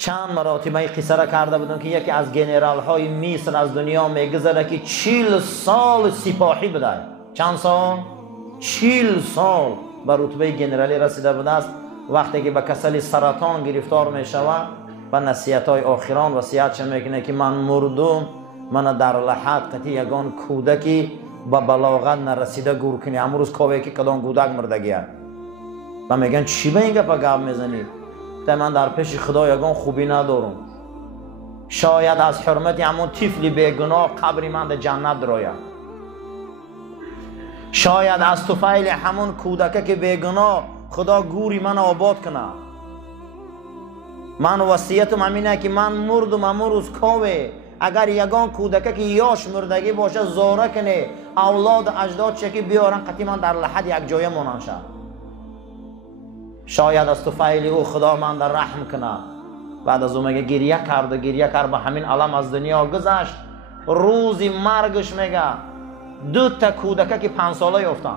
چند مراتبه این قصه را کرده بودم که یکی از گنرال های مصر از دنیا میگذره که 40 سال سپاهی بوده. چند سال؟ 40 سال به رتبه گنرالی رسیده بوده است. وقتی که به کسل سرطان گرفتار میشود و نصیحت های آخران وصیت میکنه که من مردم، من در لحد قطعی یگان کودکی به بلاغت نرسیده گور کنی. امروز کوه که کدام کودک مردگیه و میگن چی به این گپ میزنی؟ من در پیش خدا یگان خوبی ندارم. شاید از حرمت همون طفل بیگناه قبر من در جنت دراید. شاید از طفیل همون کودک که بیگناه خدا گوری من آباد کنه. من وصیتم همینه که من مردم امروز کوه اگر یگان کودک که یاش مردگی باشه زاره کنه اولاد اجداد چکی بیارن قطعی من در لحد یک جایه مانند شد. شاید از طفیل او خدا من در رحم کنه. بعد از اون میگه گریه کرد به همین علم از دنیا گذشت. روزی مرگش میگه 2 تا کودک که 5 ساله افتن.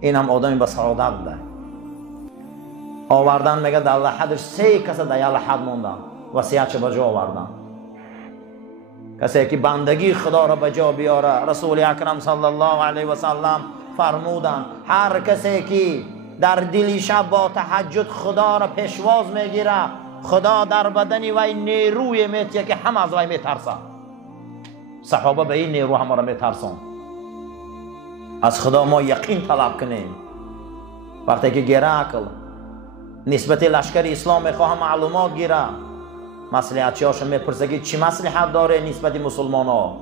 این هم آدمی به سعادت بوده. آوردن میگه در لحدش 3 کس در یک لحد موندن. وصیتش به جا آوردن. کسی که بندگی خدا را به جا بیاره. رسول اکرم صلی الله علیه و سلم فرمودن هر کسی که در دل شب با تهجد خدا را پیشواز میگیره خدا در بدنی وی نیروی میتیه که هم از وی میترسه. صحابه به این نیرو همه را میترسون. از خدا ما یقین طلب کنیم. وقتی که گیرکل نسبت لشکر اسلام میخواه معلومات گیره مصلحتیاش میپرسه که چی مصلحت داره نسبت مسلمان ها.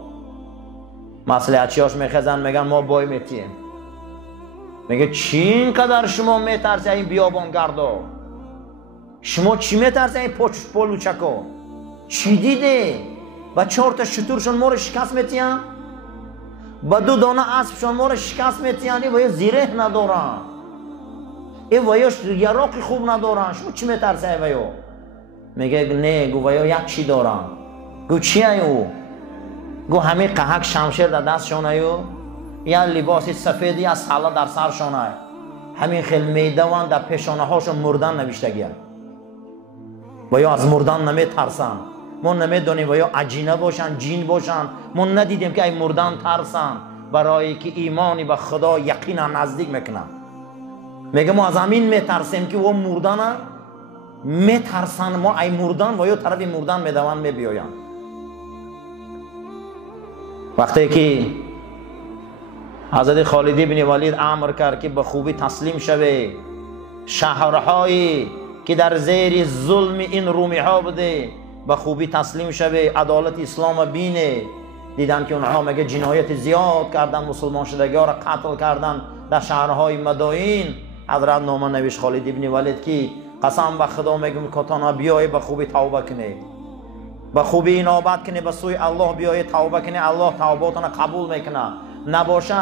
مصلحتیاش میخزن میگن ما بای میتیم. میگه چی اینقدر شما میترسه این بیابان گردا؟ شما چی میترسه این پلوچکا؟ چی دیده؟ با 4 تا شترشون ما رو شکست میتین؟ با 2 دانه اسبشون ما رو شکست میتین؟ این ویا زیره ندارن. این ویاش یراقی خوب ندارن. شما چی میترسه این ویا؟ میگه نه گو ویا یک چی دارن. گو چی ایو؟ گو همین قهک شمشیر در دستشون ایو؟ یا لباس سفیدی از سالا در سرشون های. همین خیل میدوان در پیشانه هاشون مردن نوشتگی های. و یا از مردن نمی ترسن. ما نمیدونیم و یا عجینه باشن جین باشن. ما ندیدیم که ای مردن ترسن. برای که ایمانی به خدا یقینا نزدیک میکنن. میگه ما از همین میترسیم که و مردن میترسن. ما ای مردن و یا طرف مردن میدوان میبیاین. وقتی که حضرت خالد بن ولید امر کرد که به خوبی تسلیم شوه. شهرهایی که در زیر ظلم این رومی ها بوده به خوبی تسلیم شوه. عدالت اسلام بینه. دیدن که اونها مگه جنایت زیاد کردن. مسلمان شدگی ها را قتل کردن در شهرهای مدائن. حضرت نامه نوشت خالد بن ولید که قسم به خدا میگم کتانا بیای به خوبی توبه کنه. به خوبی اینابت کنه به سوی الله بیای توبه کنه. الله توباتنا قبول میکنه. نباشه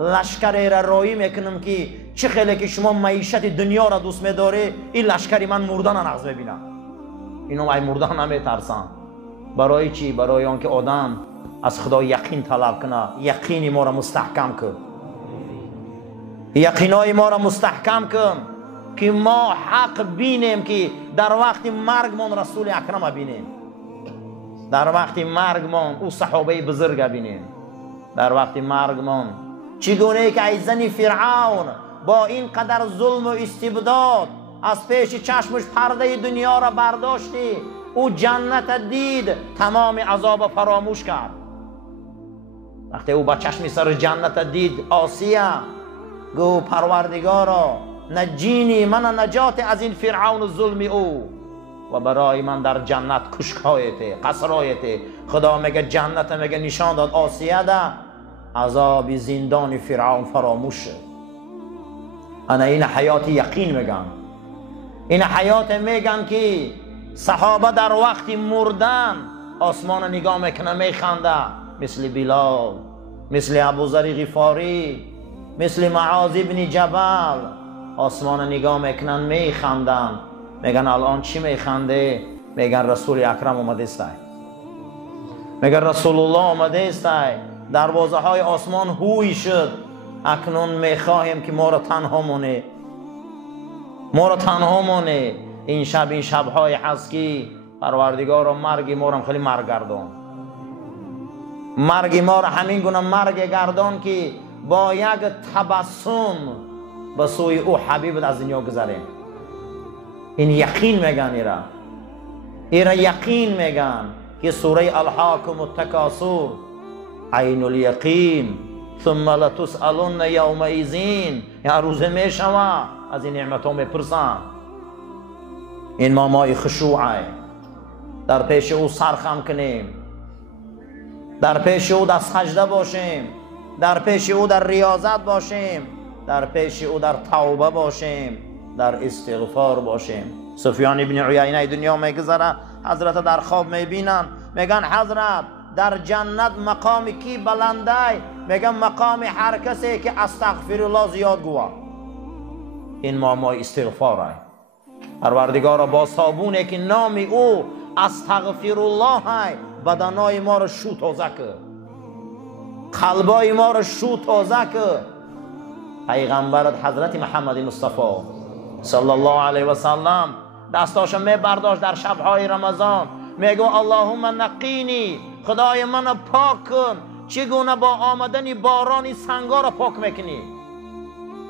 لشکری را رایی میکنم که چه خیلی که شما معیشت دنیا را دوست میداره این لشکری من مردن نغز ببینم. اینو ای مردن نمیترسن. برای چی؟ برای آنکه آدم از خدا یقین طلب کنه. یقینی ما را مستحکم کن. یقینای ما را مستحکم کن که ما حق بینیم که در وقت مرگمان رسول اکرم بینیم. در وقت مرگمان او صحابه بزرگ بینیم. در وقت مرگمان چگونه که ای زن فرعون با این قدر ظلم و استبداد از پیش چشمش پرده دنیا را برداشتی. او جنت دید تمام عذاب فراموش کرد. وقتی او با چشم سر جنت دید آسیه گو پروردگارا نجینی من نجات از این فرعون ظلم او و برای من در جنت کشکهایته قصرایته. خدا میگه جنت میگه نشان داد آسیه ده عذاب زندان فرعون فراموش شد. انا این حیات یقین میگن. این حیات میگن که صحابه در وقت مردن آسمان نگاه میکنه میخنده. مثل بلال، مثل ابوذر غفاری، مثل معاذ بن جبل آسمان نگاه میکنن میخندن. میگن الان چی میخنده؟ میگن رسول اکرم اومده است. میگن رسول الله اومده است. دروازه های آسمان هوی شد. اکنون میخواهیم که ما را تنها مونه. ما را تنها مونه. این شبهای هست که پروردگار مرگی ما رو خیلی مرگ گردان، مرگی ما رو همین گونه مرگ گردان که با یک تبسم به سوی او حبیب از دنیا گذریم. این یقین میگن، ایرا یقین میگن که سوره الهاکم التکاثر عین الیقین ثم لتسألن یومئذ، یا روز میشوه از این نعمت ها میپرسن. این مامای خشوعه، در پیش او سرخم کنیم، در پیش او در سجده باشیم، در پیش او در ریاضت باشیم، در پیش او در توبه باشیم، در استغفار باشیم. سفیان ابن عیینه دنیا میگذره، حضرت در خواب میبینن، میگن حضرت در جنت مقامی کی بلنده؟ میگن مقام هر کسی که استغفرالله زیاد گوه. این مامای استغفاره. پروردگار با صابونه که نام او استغفرالله های، بدنای ما رو شو تازه که، قلبای ما رو شو تازه که. پیغمبرت حضرت محمد مصطفی صلی الله علیه و سلم دستاشو میبرداشت در شبهای رمضان، میگو اللهم نقینی، خدای من پاک کن. چگونه با آمدن باران سنگا رو پاک میکنی؟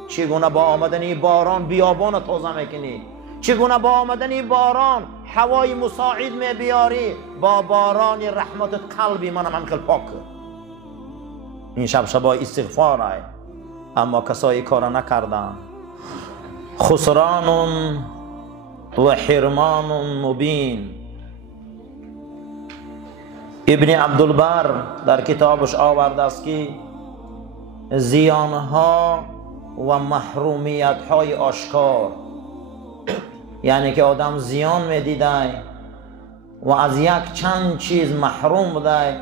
چگونه با آمدن باران بیابان تازه میکنی؟ چگونه با آمدن باران هوای مساعد میبیاری؟ با باران رحمتت قلبی منم همخیل پاک کن. این شبای استغفار های. اما کسایی کار نکردن، خسران و حرمان مبین. ابن عبدالبر در کتابش آورده است که زیانها و محرومیتهای آشکار، یعنی که آدم زیان میدیده و از یک چند چیز محروم بوده،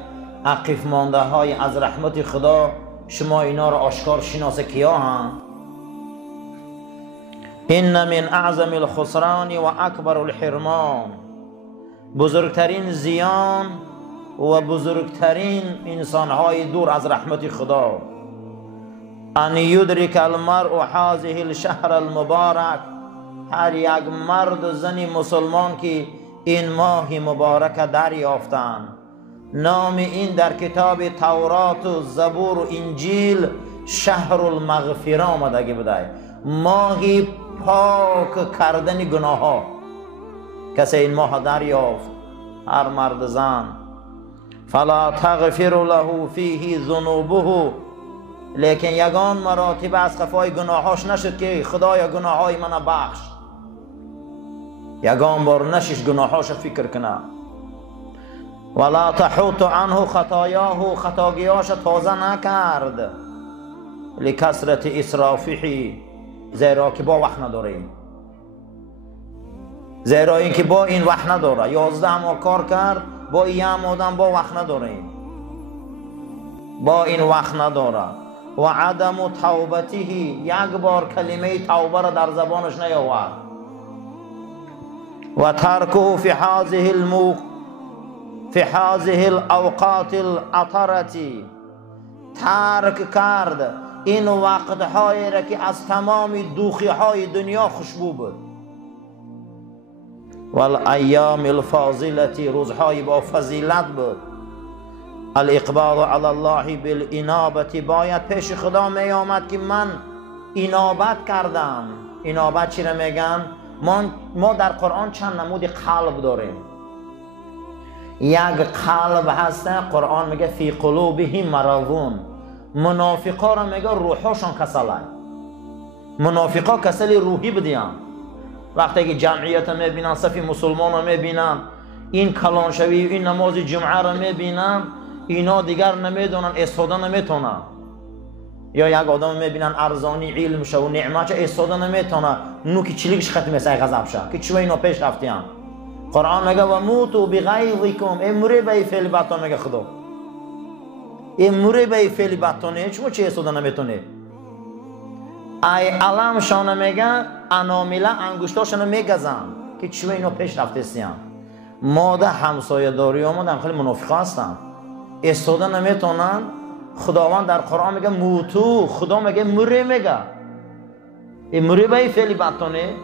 عقیف مانده های از رحمت خدا، شما اینا رو آشکار شناسه کیا هم؟ این من اعظم الخسران و اکبر الحرمان، بزرگترین زیان و بزرگترین انسانهای دور از رحمت خدا. ان یدرک المرء هذه الشهر المبارک، هر یک مرد و زنی مسلمان که این ماه مبارک دریافتند. نام این در کتاب تورات و زبور و انجیل شهر المغفره آمده بوده، ماهی پاک کردن گناه ها. کسی این ماه دریافت، هر مرد زن، فلا تغفر له فیه ذنوبه، لیکن یگان مراتب از خفای گناهاش نشد که خدایا گناهای من بخش. یگان بار نشش گناهاش فکر کنه. ولا تحوط عنه خطایاه، خطاگیاش تازه نکرد. لکثرت اسرافه، زیرا که با وقت نداره، زیرا این که با این وقت نداره. 11 ماه کار کرد، با این آدم با وقت نداره، با این وقت نداره. و عدم توبته، یک بار کلمه توبه را در زبانش نیاورد. و ترکه فی هذه الاوقات العطرتی، ترک کرد این وقتهایی را که از تمام دوخی های دنیا خوشبو بود. والایام الفاضلتی، روزهای با فضیلت بود. الاقبال علی الله بالانابه، باید پیش خدا می آمد که من انابت کردم. انابت چی را میگن؟ ما در قرآن چند نمود قلب داریم. یک قلب هسته، قرآن میگه فی قلوبهم مرضون. منافقا را میگه روحشان کسله. منافقا کسل روحی بدیان. وقتی که جمعیت میبینن، صفی مسلمان را میبینن، این کلان شوی، این نماز جمعه را میبینن، اینا دیگر نمیدونن، استفاده نمیتونن. یا یک آدم میبینن ارزانی علم شه و نعمت شه، استفاده نمیتونه، نوکی چلیکش ختم سای غضب شه که چوه اینا پیش رفتیان. قرآن میگه و موتو بغیظکم، امری به فعل بدتون، میگه خدا امری به فعل بدتونه، چما چه استفاده نمیتونه. ای علم شانه میگه انامیله انگشتاشونو میگزن که چوه اینا پیش رفتیان. ما ده همسایه داری ما ده خیلی منافق هستن، استفاده نمیتونن. خداوند در قرآن میگه موتو، خدا میگه مری، میگه این مری به فعل بدتونه.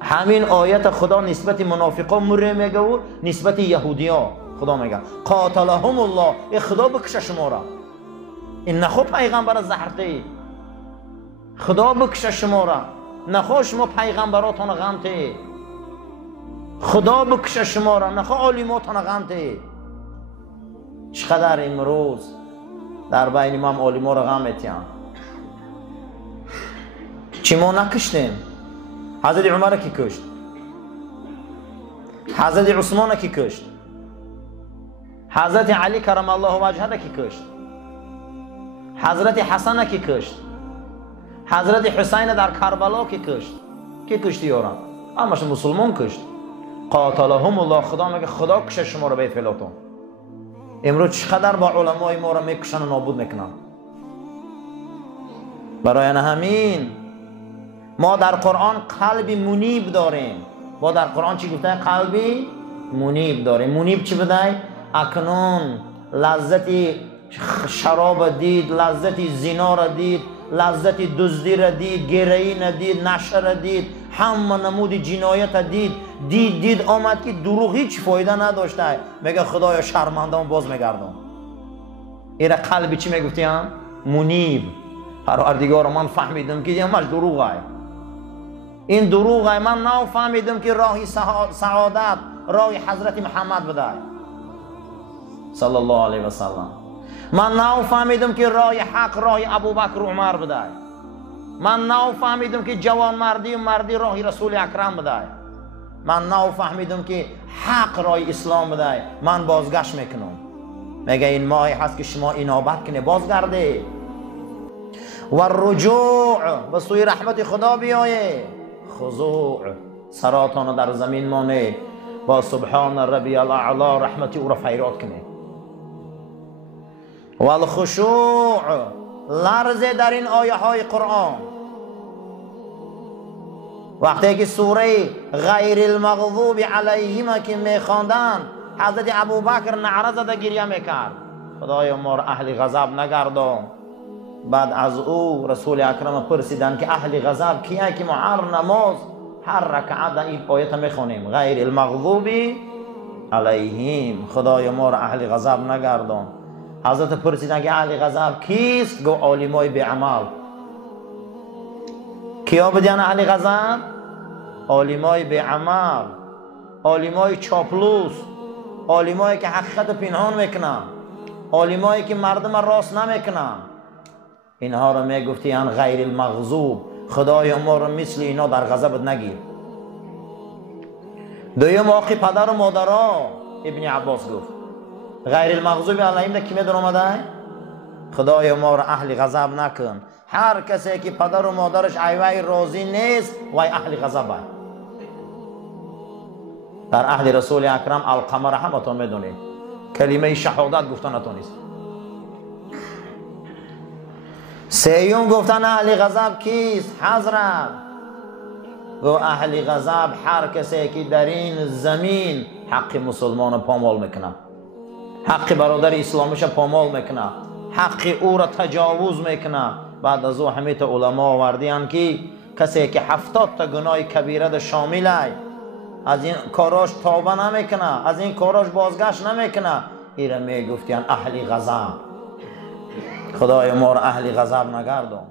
همین آیت خدا نسبت منافقان مره میگه و نسبت یهودی ها خدا میگه قاتلهم الله، خدا بکشه شما را. این نخو پیغمبر زهرته، خدا بکشه شما را، نخو شما پیغمبراتون غمته، خدا بکشه شما را، نخو عالماتون غمته. چقدر امروز در بین ما هم عالما را غم میتیم. چی ما نکشتیم؟ حضرت عمر کی کشت؟ حضرت عثمان کی کشت؟ حضرت علی کرم الله وجهه کی کشت؟ حضرت حسن کی کشت؟ حضرت حسین در کربلا کی کشت؟ کی کشتی یارم؟ همش مسلمان کشت. قاتلهم الله، خدا میگه خدا کشه شما رو به فلاتون. امروز چقدر با علمای ما رو میکشن و نابود میکنن. برای همین ما در قرآن قلبی منیب داریم. ما در قرآن چی گفته؟ قلبی منیب داریم. منیب چی بده؟ اکنون لذتی شراب دید، لذتی زنا را دید، لذتی دزدی را دید، گرایی ندید، نشه را دید، همه نمود جنایت دید، دید آمد که دروغ هیچ فایده نداشته. میگه خدایا شرمنده باز میگردم. ایره قلبی چی میگفتیم؟ منیب. پروردگار من فهمیدم که همش دروغه. این دروغه. من نو فهمیدم که راه سعادت راه حضرت محمد بده صلی الله علیه و سلم. من نو فهمیدم که راه حق راه ابوبکر و عمر بده. من نو فهمیدم که جوان مردی و مردی راه رسول اکرم بده. من نو فهمیدم که حق راه اسلام بده. من بازگشت میکنم. میگه این ماهی هست که شما انابت کنه، بازگرده و رجوع به سوی رحمت خدا بیایه. خضوع، سراتان در زمین مانه، با سبحان ربی الاعلا رحمتی او را فیراد کنه. و الخشوع، لرزه در این آیه های قرآن. وقتی که سوره غیر المغضوب علیهم که میخواندن، حضرت ابوبکر نعره زده گریه میکرد، خدایا ما را اهل غضب نگردان. بعد از او رسول اکرم پرسیدن که اهل غضب کیه که ما هر نماز هر رکعت این آیت میخونیم غیر المغضوب علیهم، خدایا ما را اهل غضب نگردان. حضرت پرسیدن که اهل غضب کیست؟ گو عالمای به عمل. کیا بدین اهل غضب؟ عالمای به عمل، عالمای چاپلوس، عالمایی که حقیقت پنهان میکنن، عالمایی که مردم راست نمیکنن. اینها رو میگفتین غیر المغضوب. خدای ما رو مثل اینا در غضبت نگیر. دویم آقی پدر و مادرها، ابن عباس گفت غیر المغضوب علیهم ده کی میدون آمده؟ خدای ما رو اهل غضب نکن. هر کسی که پدر و مادرش ایوای راضی نیست وای اهل غضبه. در اهل رسول اکرم القمر همتون میدونید کلمه شهادت گفتن نتونید. سیوم گفتن اهل غضب کیست؟ حضرت گو اهل غضب هر کسی که در این زمین حق مسلمان پامال میکنه، حق برادر اسلامش پامال میکنه، حق او را تجاوز میکنه. بعد از او همه تا علما آوردین که کسی که 70 تا گناه کبیره شامل از این کاراش توبه نمیکنه، از این کاراش بازگشت نمیکنه، ایره میگفتین اهل غضب. خدای ما را اهل غضب نگردان.